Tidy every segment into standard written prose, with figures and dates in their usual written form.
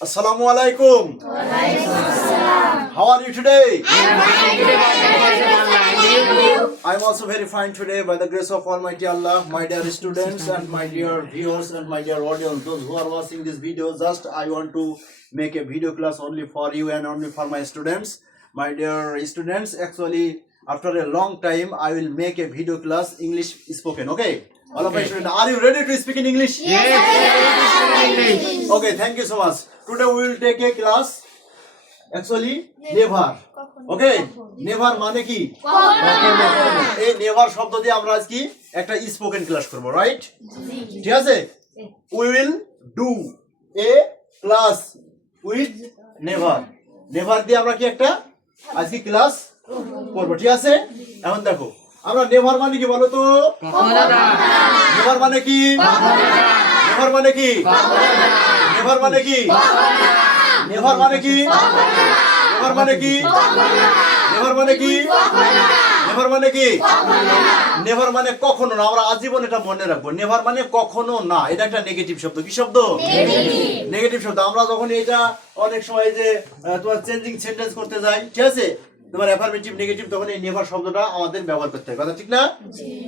Assalamu alaikum. How are you today? I'm also very fine today by the grace of Almighty Allah. My dear students and my dear viewers and my dear audience, those who are watching this video, just I want to make a video class only for you and only for my students. My dear students, actually after a long time I will make a video class English spoken, okay? All of my students, are you ready to speak in English? Yes. Okay, thank you so much. Today we will take a class actually never. Okay, never মানে কি? এই never শব্দ দিয়ে আমরা আজকে একটা spoken class করব, right? ঠিক আছে? We will do a class with never. never দিয়ে আমরা কি একটা আজকে ক্লাস করব, ঠিক আছে? এখন দেখো আমরা নেভার মানে কি বলো তো? নেভার মানে কি? নেভার মানে কি? নেভার মানে কি? নেভার মানে কি? নেভার মানে কি? নেভার মানে কি? নেভার মানে কি? নেভার মানে কখনো না। আমরা আজীবন এটা মনে রাখবো। নেভার মানে কখনো না। এটা একটা নেগেটিভ শব্দ। কি শব্দ? নেগেটিভ শব্দ। আমরা যখন এটা অনেক সময় যে তোমার চেঞ্জিং সেন্টেন্স করতে যাই, ঠিক আছে? তোমার অ্যাফারমেটিভ নেগেটিভ তখন এই নেভার শব্দটা আমাদের ব্যবহার করতে হবে, কথা ঠিক না?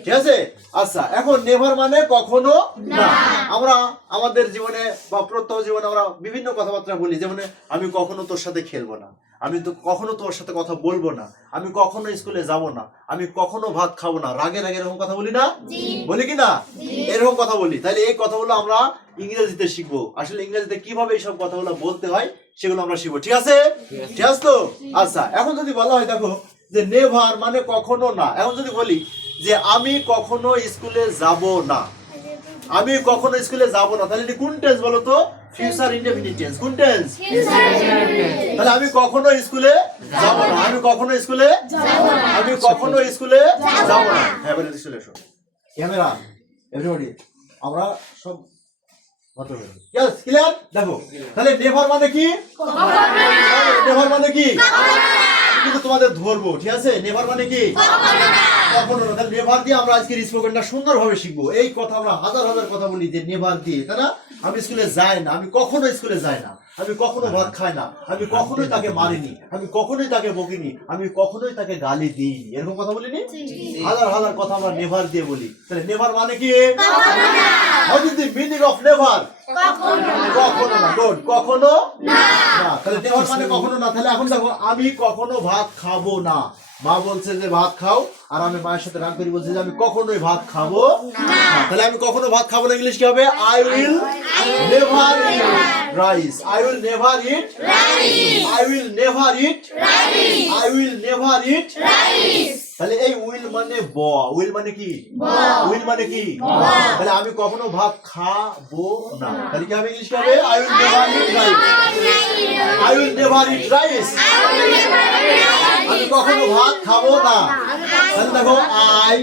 ঠিক আছে। আচ্ছা, এখন নেভার মানে কখনো না। আমরা আমাদের জীবনে বা প্রত্যহ জীবনে আমরা বিভিন্ন কথাবার্তা বলি, যেমন আমি কখনো তোর সাথে খেলবো না, আমি তো কখনো তোর সাথে কথা বলবো না, আমি কখনো স্কুলে যাব না, আমি কখনো ভাত খাবো না। রাগে রাগে এরকম কথা বলি না? বলি কি না? এরকম কথা বলি। তাহলে এই কথাগুলো আমরা ইংরেজিতে শিখবো। আসলে ইংরেজিতে কিভাবে এইসব কথাগুলো বলতে হয় সেগুলো আমরা শিখবো, ঠিক আছে? ঠিক আছে তো? আচ্ছা, এখন যদি বলা হয় দেখো যে নেভার মানে কখনো না, এখন যদি বলি যে আমি কখনো স্কুলে যাব না, আমি কখনো স্কুলে যাব না, তাহলে এটা কোন টেন্স বলো তো? Future indefinite tense. কোন টেন্স? তাহলে আমি কখনো স্কুলে যাব না, আমি কখনো স্কুলে যাব না, আমি কখনো স্কুলে যাব না। হ্যাঁ, বলে স্কুলে এসো। ক্যামেরা এভরিবডি, আমরা সব ইয়েস ক্লিয়ার। দেখো তাহলে নেভার মানে কি? নেভার মানে কি? কিন্তু তোমাদের ধরবো, ঠিক আছে? নেভার মানে কি? কখনো না। তাহলে নেভার দিয়ে আমরা আজকে স্পোকেনটা সুন্দরভাবে শিখবো। এই কথা আমরা হাজার হাজার কথা বলি যে নেভার দিয়ে, তাই না? আমি স্কুলে যাই না, আমি কখনো স্কুলে যাই না, আমি কখনো ভাত খাই না, আমি কখনোই তাকে মারিনি, আমি কখনোই তাকে বকিনি, আমি কখনোই তাকে গালি দিইনি, এরকম কথা বলিনি? হাজার হাজার কথা আমরা নেভার দিয়ে বলি। তাহলে নেভার মানে কি? What is the meaning of never? কখনো না। গুড, কখনো না। তাহলে নেভার মানে কখনো না। তাহলে এখন দেখো আমি কখনো ভাত খাবো না, মা বলছে যে ভাত খাও, আর আমি মায়ের সাথে রাগ করে বলছি যে আমি কখনোই ভাত খাবো না। তাহলে আমি কখনো ভাত খাবো না ইংলিশ কি হবে? I will never eat rice. I will never eat rice. I will never eat rice. I will never eat rice. তাহলে এই উইল মানে ব, উইল মানে কি? উইল মানে কি? তাহলে আমি কখনো ভাত খাবো না, তাহলে কি হবে ইংলিশ কি হবে? I will never eat rice. I will never eat rice. আমি কখনো ভাত খাবো না। তাহলে দেখো আই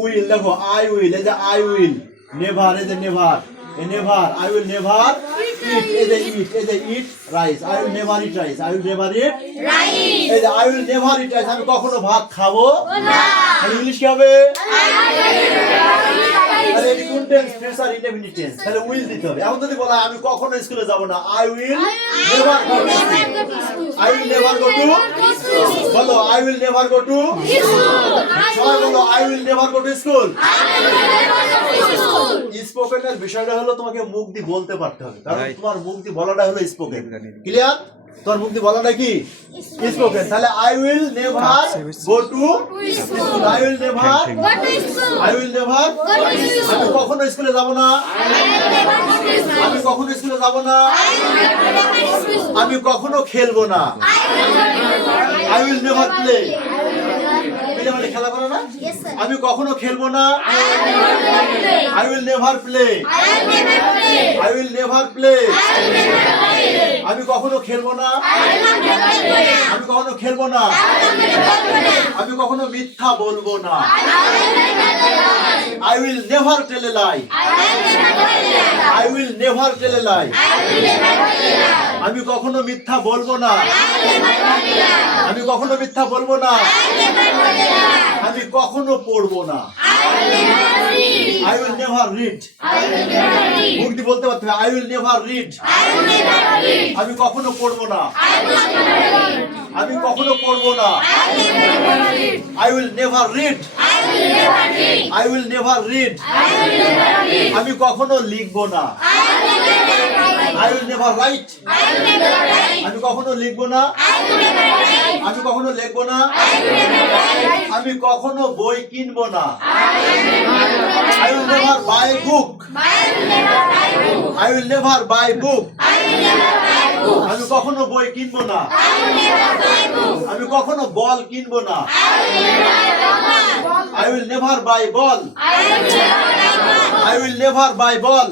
উইল, দেখো আই উইল, এই যে আই উইল, নেভার, এই যে নেভার, এ never, I will never eat, এই যে ইট, এই যে eat rice, I will never eat rice, I will never eat rice, এই যে I will never eat rice, আমি কখনো ভাত খাবো না। তাহলে ইংলিশ কি হবে? তাহলে এটি কোন টেন্স? Future indefinite tense. তাহলে উইল দিতে হবে। এখন যদি বলা আমি কখনো স্কুলে যাব না, I will never go to school. I will never go to school. বলো I will never go to school. সবাই বলো I will never go to school. স্পোকেনের বিষয়টা হলো তোমাকে মুখ দিয়ে বলতে পারতে হবে, কারণ তোমার মুখ দিয়ে বলাটা হলো স্পোকেন। ক্লিয়ার? তোমার মুখ দিয়ে বলাটা কি? স্পোকেন। তাহলে I will never go to school. I will never go to school. I will never go to school. আমি কখনো স্কুলে যাব না, আমি কখনো স্কুলে যাব না, আমি কখনো খেলবো না, I will never play. Play মানে খেলা করো না? আমি কখনো খেলবো না, I will never play. I will never play. আমি কখনো খেলবো না, আমি কখনো খেলবো না, আমি কখনো মিথ্যা বলবো না, I will never tell a lie. I will never tell a lie. আমি কখনো মিথ্যা বলবো না, আমি কখনো মিথ্যা বলবো না, আমি কখনো পড়বো না। I will never read. মুখ দিয়ে বলতে পারতে হবে I will never read. আমি কখনো পড়বো না। আমি কখনো পড়বো না। I will never read. I will never read. আমি কখনো লিখবো না। I will never write. আমি কখনো লিখবো না। আমি কখনো লিখবো না। আমি কখনো বই কিনবো না। I will never buy a book. I will never buy a book. আমি কখনো বই কিনবো না। আমি কখনো বল কিনবো না। I will never buy ball. I will never buy ball.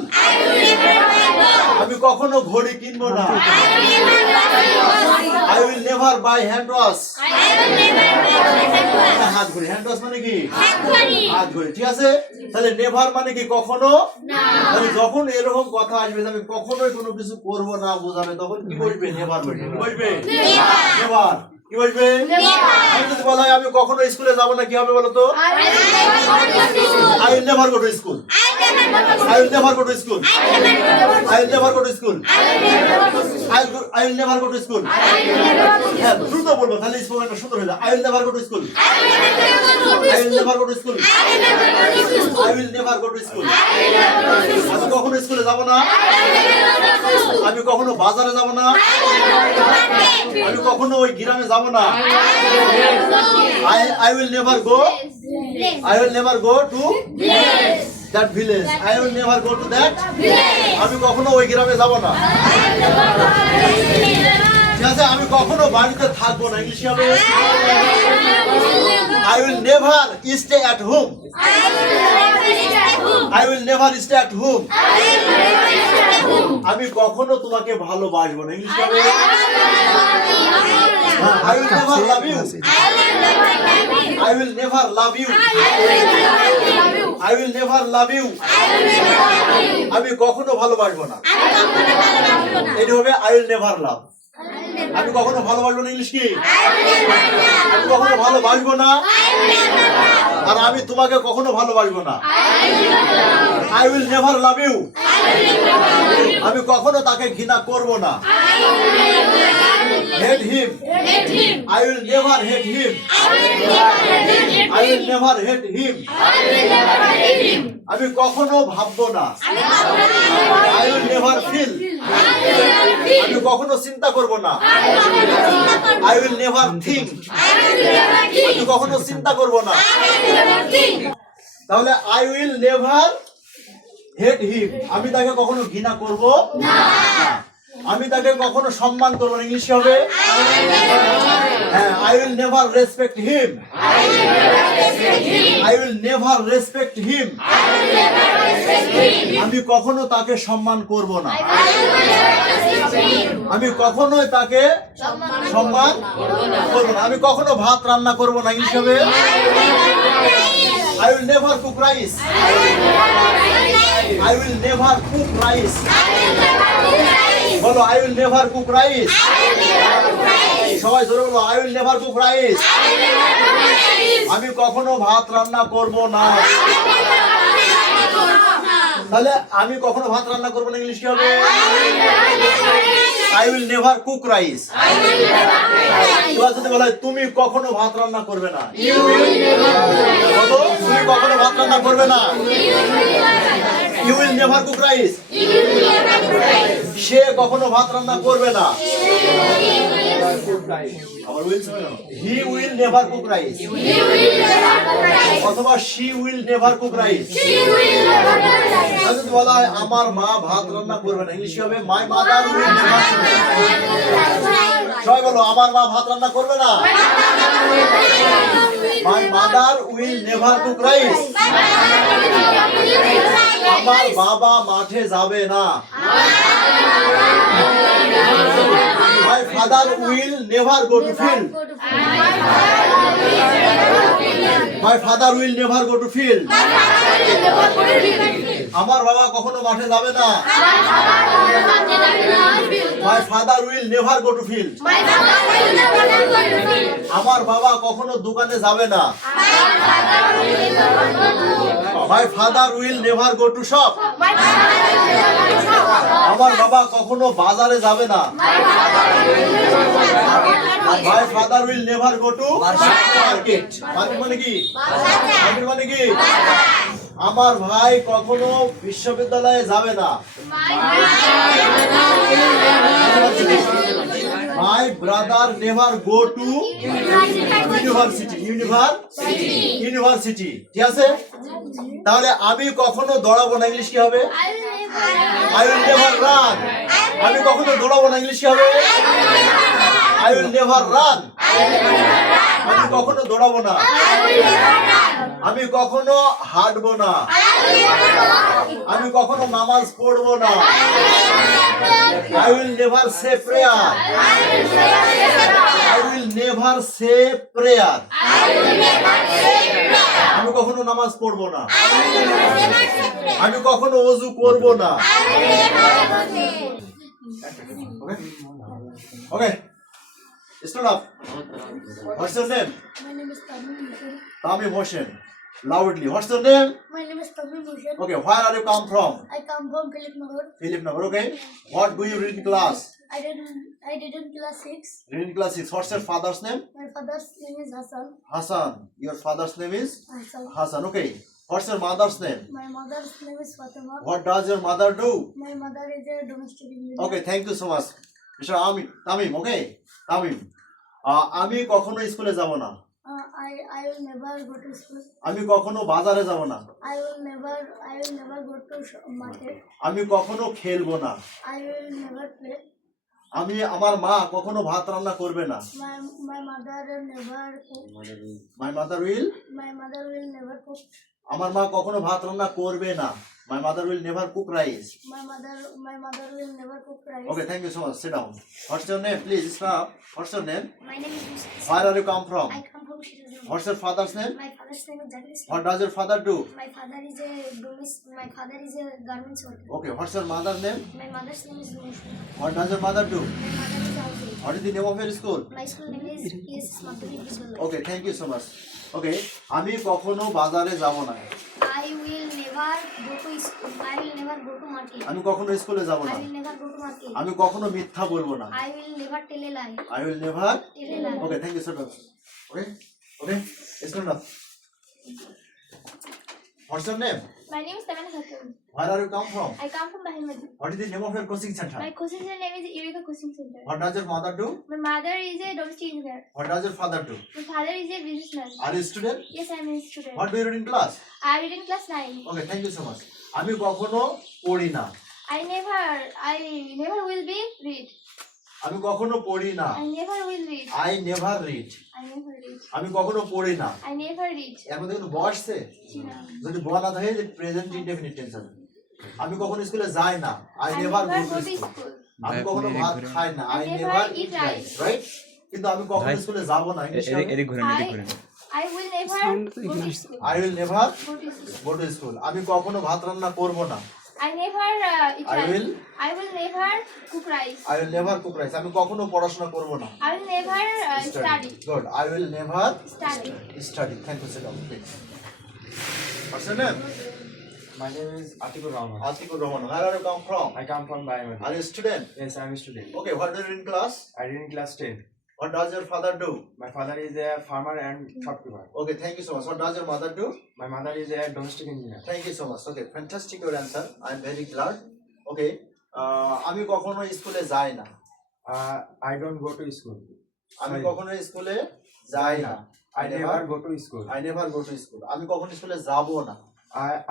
আমি কখনো ঘড়ি কিনবো না। I will never buy hand wash. হাত ঘড়ি, হ্যান্ড ওয়াশ মানে কি? হাত ঘড়ি, ঠিক আছে? তাহলে নেভার মানে কি? কখনো না। তাহলে যখন এরকম কথা আসবে আমি কখনোই কোনো কিছু করব না বোঝাবে, তখন কি বলবে? নেভার বলবে। কি বলবে? নেভার। কি বলবে? আমি যদি বলা হয় আমি কখনো স্কুলে যাব না, কি হবে বলো তো? I will never go to school. I will never go to school. I will never go to school. I will never go to school. হ্যাঁ, দ্রুত বলবো তাহলে স্পোকেনটা সুন্দর হয়ে যায়। I will never go to school. I will never go to school. I will never go to school. আমি কখনো স্কুলে যাব না। আমি কখনো বাজারে যাব না। আমি কখনো ওই গ্রামে যাব না। I will never go. I will never go to that village. I will never go to that. আমি কখনো ওই গ্রামে যাব না। ঠিক আছে, আমি কখনো বাড়িতে থাকবো না। ইংলিশে হবে I will never stay at home. I will never stay at home. আমি কখনো তোমাকে ভালোবাসবো না। ইংলিশে হবে I will never love you. I will never love you. I will never love you. আমি কখনো ভালোবাসবো না। এটা হবে I will never love. আমি কখনো ভালোবাসবো না। ইংলিশ কি? আমি কখনো ভালোবাসবো না। আর আমি তোমাকে কখনো ভালোবাসবো না। I will never love you. আমি কখনো তাকে ঘৃণা করব না। Hate him. I will never hate him. I will never hate him. আমি কখনো ভাববো না। I will never feel. আমি কখনো চিন্তা করব না। I will never think. আমি কখনো চিন্তা করব না। তাহলে I will never hate him. আমি তাকে কখনো ঘৃণা করব না। আমি তাকে কখনো সম্মান করব না। ইংলিশে হবে হ্যাঁ I will never respect him. I will never respect him. আমি কখনো তাকে সম্মান করব না। আমি কখনোই তাকে সম্মান করব না। আমি কখনো ভাত রান্না করব না। ইংলিশ হবে I will never cook rice. I will never cook rice. বলো I will never cook rice. সবাই জোরে বলো I will never cook rice. আমি কখনো ভাত রান্না করব না। তাহলে আমি কখনো ভাত রান্না করব না। ইংলিশ কি হবে I will never cook rice. এবার যদি বলা হয় তুমি কখনো ভাত রান্না করবে না। বলো তুমি কখনো ভাত রান্না করবে না। You will never cook rice. সে কখনো ভাত রান্না করবে না। He will never cook rice. অথবা she will never cook rice. যদি বলা হয় আমার মা ভাত রান্না করবে না। ইংলিশ হবে my mother will never cook rice. সবাই বলো আমার মা ভাত রান্না করবে না। My mother will never cook rice. আমার বাবা মাঠে যাবে না। My father will never go to field. My father will never go to field. আমার বাবা কখনো মাঠে যাবে না। My father will never go to field. আমার বাবা কখনো দোকানে যাবে না। My father will never go to shop. আমার বাবা কখনো বাজারে যাবে না। My father will never go to market. Market মানে কি? Market মানে কি? আমার ভাই কখনো বিশ্ববিদ্যালয়ে যাবে না। My brother never go to university. ঠিক আছে? তাহলে আমি কখনো দৌড়াবো না, ইংলিশ কি হবে? I will never run. আমি কখনো দৌড়াবো না, ইংলিশ কি হবে? I will never run. আমি কখনো দৌড়াবো না। আমি কখনো হাঁটবো না। আমি কখনো নামাজ পড়বো না। I will never say prayer. I will never say prayer. আমি কখনো নামাজ পড়বো না। আমি কখনো ওযু করবো না। Okay. Stand up. What's your name? My name is Tamim Hussain. Tamim Hussain. Loudly. What's your name? My name is Tamim Hussain. Okay. Where are you come from? I come from Philip Nagar. Philip Nagar. Okay. What do you read in class? I did in class 6. Read in class 6. What's your father's name? My father's name is Hassan. Hassan. Your father's name is Hassan. Hassan. Okay. What's your mother's name? My mother's name is Fatima. What does your mother do? My mother is a domestic engineer. Okay. Thank you so much. Mr. Tamim. Okay. Tamim. আমি কখনো স্কুলে যাব না। I will never go to school. আমি কখনো বাজারে যাব না। I will never go to market. আমি কখনো খেলবো না। I will never play. আমার মা কখনো ভাত রান্না করবে না। My mother never cook. My mother will My mother will never cook. আমার মা কখনো ভাত রান্না করবে না। My mother will never cook rice. My mother will never cook rice. Okay, thank you so much. Sit down. What's your name? Please stop. What's your name? My name is Musa. Where are you come from? I come from Shirazam. What's your father's name? My father's name is Jagdish. What does your father do? My father is a garments worker. Okay, what's your mother's name? My mother's name is Nushra. What does your mother do? My mother is also. What is the name of your school? My school name is PSS Madhuri Biswal. Okay, thank you so much. Okay, আমি কখনো বাজারে যাব না। I will never go to school. I will never go to market. আমি কখনো স্কুলে যাব I না। will never go to market. আমি কখনো মিথ্যা বলবো না। I will never tell a lie. I will never. Tell a lie. Okay, thank you so much. Okay, okay, stand up. What's your name? My name is Tamana Khatun. Where are you come from? I come from Bahimadi. What is the name of your coaching center? My coaching center name is Eureka Coaching Center. What does your mother do? My mother is a domestic engineer. What does your father do? My father is a businessman. Are you a student? Yes, I am a student. What do you read in class? I read in class 9. Okay, thank you so much. আমি কখনো পড়ি না। I never will be read. আমি কখনো পড়ি না। I never will read. I never read. I never read. আমি কখনো পড়ি না। I never read. এর মধ্যে কোনো বসছে? যদি বলা না থাকে যে প্রেজেন্ট ইনডেফিনিট টেন্স হবে। আমি কখনো স্কুলে যাই না। I never go to school. আমি কখনো ভাত খাই না। I never eat rice. Right? কিন্তু আমি কখনো স্কুলে যাব না। ইংলিশে I will never go to school. I will never Go to school. go to school. আমি কখনো ভাত রান্না করব না। I never eat I rice. will- I will never cook rice. I will never cook rice. আমি কখনো পড়াশোনা করব না। I will never study. Good. I will never Study. study. Thank you, sit down, please. What's your name? My name is Atikur Rahman. Atikur Rahman. Where are you come from? I come from Bahimadi. Are you a student? Yes, I am a student. Okay, what do you read in class? I read in class 10. What does your father do? My father is a farmer and shopkeeper. Okay, thank you so much. What does your mother do? My mother is a domestic engineer. Thank you so much. Okay, fantastic your answer. I am very glad. Okay, আমি কখনো স্কুলে যাই না। I don't go to school. আমি Sorry. কখনো স্কুলে যাই না। I never go to school. I never go to school. আমি কখনো স্কুলে যাব না।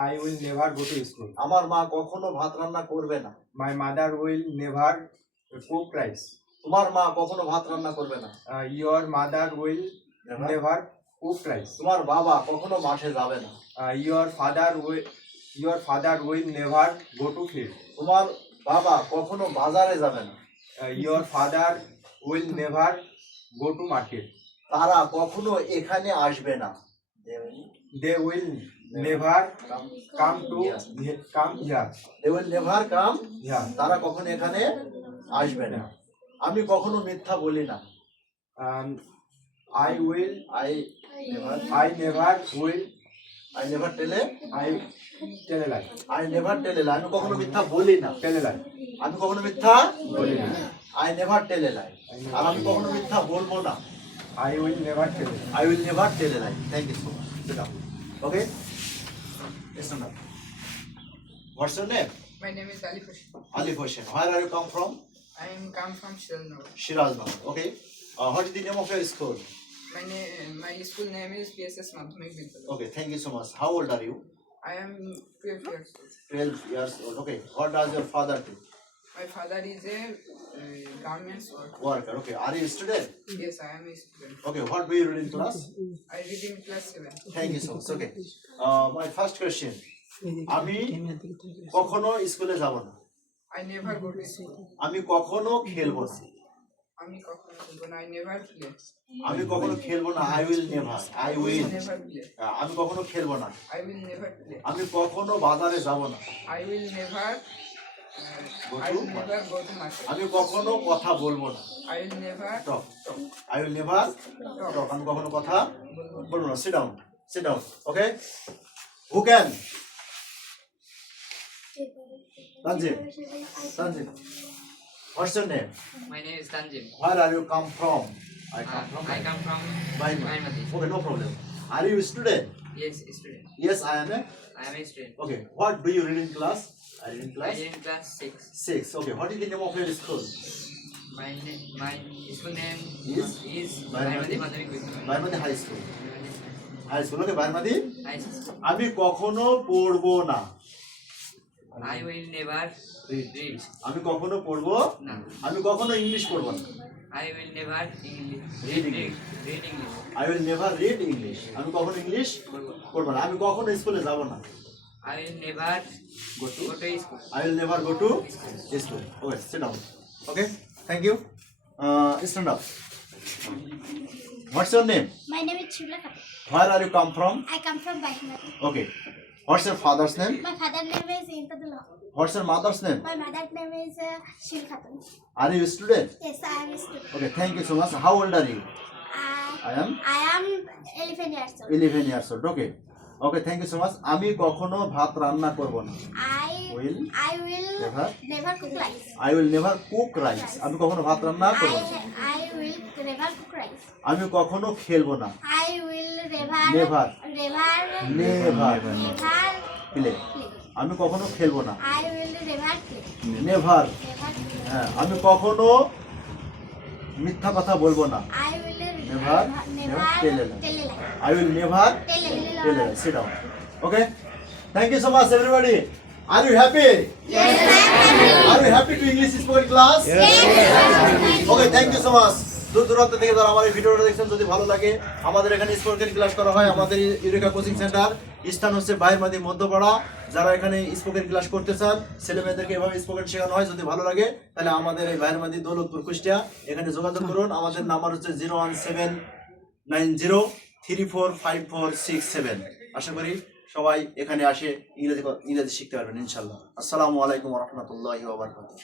I will never go to school. আমার মা কখনো ভাত রান্না করবে না। My mother will never cook rice. তোমার মা কখনো ভাত রান্না করবে না। Your mother will Never. never cook rice. তোমার বাবা কখনো মাঠে যাবে না। Your father will never go to field. তোমার বাবা কখনো বাজারে যাবে না। Your father will never go to market. তারা কখনো এখানে আসবে না। they will never come here. they will never come Yeah. তারা কখনো এখানে আসবে না আমি কখনো মিথ্যা বলি না I will. I never I never will. I never tell a I tell a lie. I never tell a lie আমি কখনো মিথ্যা বলি না Tell a lie. আমি কখনো মিথ্যা বলি না। I never tell a lie আর আমি কখনো মিথ্যা বলবো না I will never tell a lie. I will never tell a lie thank you so much sit down okay listen up what's your name My name is Ali Hussain. Alif Hussain where are you come from I am come from Shiranagar. Shiraznagar okay what is the name of your school My school name is PSS Madhyamik Vidyalaya. okay thank you so much how old are you I am 12 years old. 12 years old okay what does your father do My father is a garments worker. worker okay are you a student Yes, I am a student. okay what do you read in class I read in class 7. thank you so much okay my first question আমি কখনো স্কুলে যাব না I never go to school. আমি কখনো খেলবো না আমি কখনো খেলবো না। I never play. আমি কখনো খেলবো না I will never I will Never play. আমি কখনো খেলবো না I will never play. আমি কখনো বাজারে যাব না I will never. Go I to will never go to market. আমি কখনো কথা বলবো না I will never talk I will never talk আমি কখনো কথা বলবো না sit down okay who can Tanjim what's your name My name is Tanjim. where are you come from I come from I come from Bhimadi. Bhimadi. Okay no problem are you a student Yes, student. yes I am a I am a student. okay what do you read in class I read in I class am in class 6. 6 okay what is the name of your school My school name Is? is Bhimadi. Bhimadi Madhyamik Vidyalaya. Bhimadi High School okay Bhimadi High school. আমি কখনো পড়বো না I will never read. আমি কখনো পড়বো No. আমি কখনো English পড়বো না I will never Read read English. I will never read English আমি কখনো ইংলিশ পড়বো না আমি কখনো স্কুলে যাব না I will never go to go to school. I will never go to school okay sit down okay thank you stand up what's your name My name is Shivla Khatun. where are you come from I come from Bhimadi. okay what's your father's name My father's name is Intadullah. what's your mother's name My mother's name is Shil Khatun. are you a student Yes, I am a student. okay thank you so much how old are you I am I am 11 years old. 11 years old okay okay thank you so much আমি কখনো ভাত রান্না করব না I will Never? never cook rice. I will never cook rice আমি কখনো ভাত রান্না করব না I will never cook rice. আমি কখনো খেলবো না I will Never. play. Play আমি কখনো খেলবো না I will never play. Never Never play. হ্যাঁ আমি কখনো মিথ্যা কথা বলবো না I will Never tell a lie. tell a lie. I will never Tell a lie. tell a lie. Sit down. Okay? Thank you so much, everybody. Are you happy? Yes, Are you happy to English spoken class? Okay, thank you so much. দূর দূরান্ত থেকে যারা আমার এই ভিডিওটা দেখছেন যদি ভালো লাগে আমাদের এখানে স্পোকেন ক্লাস করা হয় আমাদের ইউরেকা কোচিং সেন্টার স্থান হচ্ছে বাইরমাদি মধ্যপাড়া যারা এখানে স্পোকেন ক্লাস করতে চান ছেলে মেয়েদেরকে এভাবে স্পোকেন শেখানো হয় যদি ভালো লাগে তাহলে আমাদের এই বাইরমাদি দৌলতপুর কুষ্টিয়া এখানে যোগাযোগ করুন আমাদের নাম্বার হচ্ছে 01790345467 আশা করি সবাই এখানে আসে ইংরেজি শিখতে পারবেন ইনশাআল্লাহ আসসালামু আলাইকুম ওয়া রাহমাতুল্লাহি ওয়া বারাকাতুহু